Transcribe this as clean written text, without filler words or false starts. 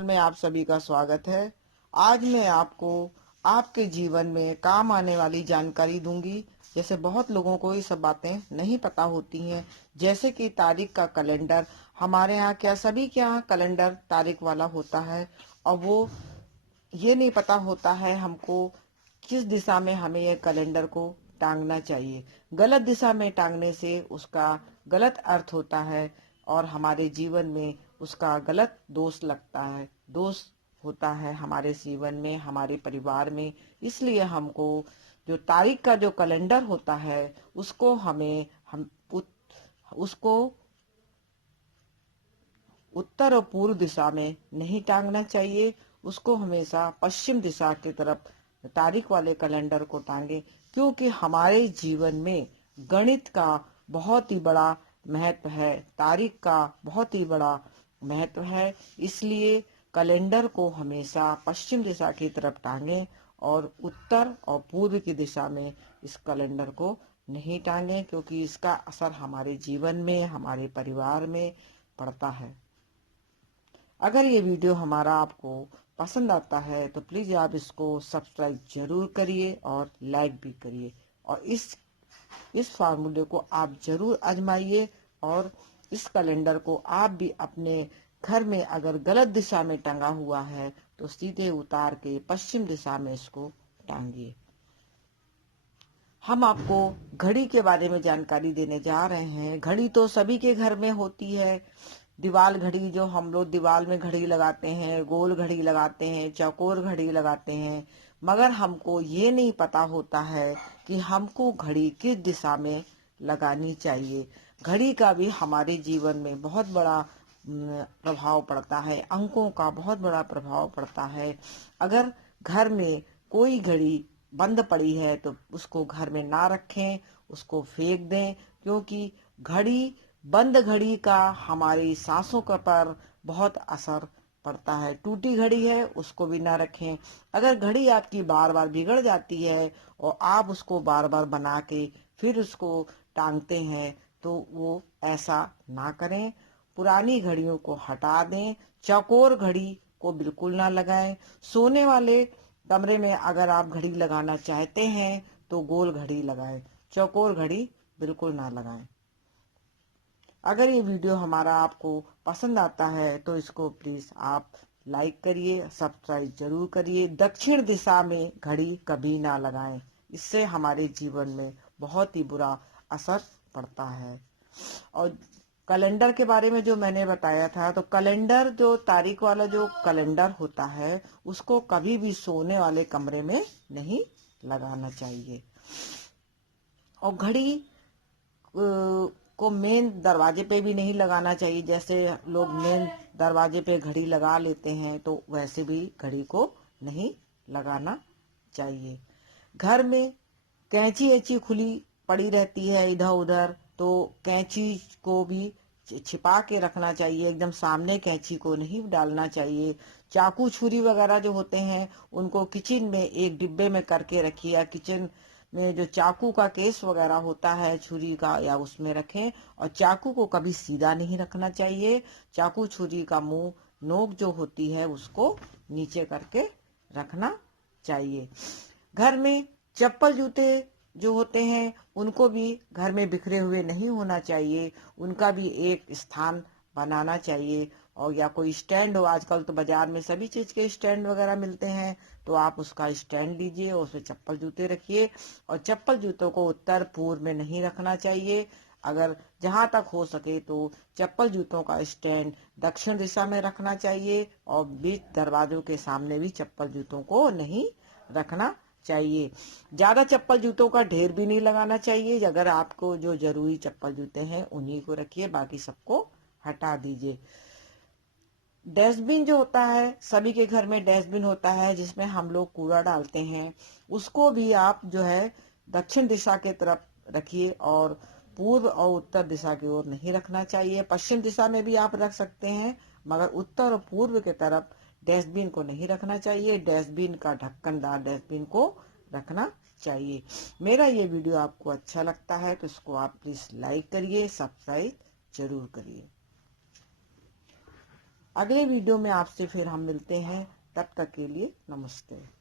में आप सभी का स्वागत है। आज मैं आपको आपके जीवन में काम आने वाली जानकारी दूंगी। जैसे बहुत लोगों को ये सब बातें नहीं पता होती हैं, जैसे कि तारीख का कैलेंडर। हमारे यहाँ क्या सभी के यहाँ कैलेंडर तारीख वाला होता है, और वो ये नहीं पता होता है हमको किस दिशा में हमें यह कैलेंडर को टांगना चाहिए। गलत दिशा में टांगने से उसका गलत अर्थ होता है और हमारे जीवन में उसका गलत दोष लगता है, दोष होता है हमारे जीवन में, हमारे परिवार में। इसलिए हमको जो तारीख का जो कैलेंडर होता है उसको हमें उसको उत्तर और पूर्व दिशा में नहीं टांगना चाहिए। उसको हमेशा पश्चिम दिशा की तरफ तारीख वाले कैलेंडर को टांगे, क्योंकि हमारे जीवन में गणित का बहुत ही बड़ा महत्व है, तारीख का बहुत ही बड़ा महत्व है। इसलिए कैलेंडर को हमेशा पश्चिम दिशा की तरफ टांगे और उत्तर और पूर्व की दिशा में इस कैलेंडर को नहीं टांगे, क्योंकि इसका असर हमारे जीवन में, हमारे परिवार में पड़ता है। अगर ये वीडियो हमारा आपको पसंद आता है तो प्लीज आप इसको सब्सक्राइब जरूर करिए और लाइक भी करिए, और इस फार्मूले को आप जरूर आजमाइए। और इस कैलेंडर को आप भी अपने घर में अगर गलत दिशा में टंगा हुआ है तो सीधे उतार के पश्चिम दिशा में इसको टांगिए। हम आपको घड़ी के बारे में जानकारी देने जा रहे हैं। घड़ी तो सभी के घर में होती है। दीवाल घड़ी, जो हम लोग दीवाल में घड़ी लगाते हैं, गोल घड़ी लगाते हैं, चौकोर घड़ी लगाते हैं, मगर हमको ये नहीं पता होता है कि हमको घड़ी किस दिशा में लगानी चाहिए। घड़ी का भी हमारे जीवन में बहुत बड़ा प्रभाव पड़ता है, अंकों का बहुत बड़ा प्रभाव पड़ता है। अगर घर में कोई घड़ी बंद पड़ी है तो उसको घर में ना रखें, उसको फेंक दें, क्योंकि बंद घड़ी का हमारी सांसों का पर बहुत असर पड़ता है। टूटी घड़ी है उसको भी ना रखें। अगर घड़ी आपकी बार बार बिगड़ जाती है और आप उसको बार बार बना के फिर उसको टांगते हैं तो वो ऐसा ना करें। पुरानी घड़ियों को हटा दें। चौकोर घड़ी को बिल्कुल ना लगाएं। सोने वाले कमरे में अगर आप घड़ी लगाना चाहते हैं तो गोल घड़ी लगाएं, चौकोर घड़ी बिल्कुल ना लगाएं। अगर ये वीडियो हमारा आपको पसंद आता है तो इसको प्लीज आप लाइक करिए, सब्सक्राइब जरूर करिए। दक्षिण दिशा में घड़ी कभी ना लगाएं, इससे हमारे जीवन में बहुत ही बुरा असर पड़ता है। और कैलेंडर के बारे में जो मैंने बताया था, तो कैलेंडर जो तारीख वाला जो कैलेंडर होता है उसको कभी भी सोने वाले कमरे में नहीं लगाना चाहिए। और घड़ी को मेन दरवाजे पे भी नहीं लगाना चाहिए। जैसे लोग मेन दरवाजे पे घड़ी लगा लेते हैं तो वैसे भी घड़ी को नहीं लगाना चाहिए। घर में कैंची ऐची खुली पड़ी रहती है इधर उधर, तो कैंची को भी छिपा के रखना चाहिए, एकदम सामने कैंची को नहीं डालना चाहिए। चाकू छुरी वगैरह जो होते हैं उनको किचन में एक डिब्बे में करके रखिए, या किचन में जो चाकू का केस वगैरह होता है छुरी का, या उसमें रखें। और चाकू को कभी सीधा नहीं रखना चाहिए। चाकू छुरी का मुंह, नोक जो होती है उसको नीचे करके रखना चाहिए। घर में चप्पल जूते जो होते हैं उनको भी घर में बिखरे हुए नहीं होना चाहिए, उनका भी एक स्थान बनाना चाहिए। और या कोई स्टैंड हो, आजकल तो बाजार में सभी चीज के स्टैंड वगैरह मिलते हैं, तो आप उसका स्टैंड लीजिए और उसमें चप्पल जूते रखिए। और चप्पल जूतों को उत्तर पूर्व में नहीं रखना चाहिए। अगर जहां तक हो सके तो चप्पल जूतों का स्टैंड दक्षिण दिशा में रखना चाहिए, और बीच दरवाजों के सामने भी चप्पल जूतों को नहीं रखना चाहिए। ज्यादा चप्पल जूतों का ढेर भी नहीं लगाना चाहिए। अगर आपको जो जरूरी चप्पल जूते हैं उन्हीं को रखिए, बाकी सबको हटा दीजिए। डस्टबिन जो होता है, सभी के घर में डस्टबिन होता है जिसमें हम लोग कूड़ा डालते हैं, उसको भी आप जो है दक्षिण दिशा के तरफ रखिए, और पूर्व और उत्तर दिशा की ओर नहीं रखना चाहिए। पश्चिम दिशा में भी आप रख सकते हैं, मगर उत्तर और पूर्व की तरफ डस्टबिन को नहीं रखना चाहिए। डस्टबिन का ढक्कनदार डस्टबिन को रखना चाहिए। मेरा ये वीडियो आपको अच्छा लगता है तो इसको आप प्लीज लाइक करिए, सब्सक्राइब जरूर करिए। अगले वीडियो में आपसे फिर हम मिलते हैं। तब तक के लिए नमस्ते।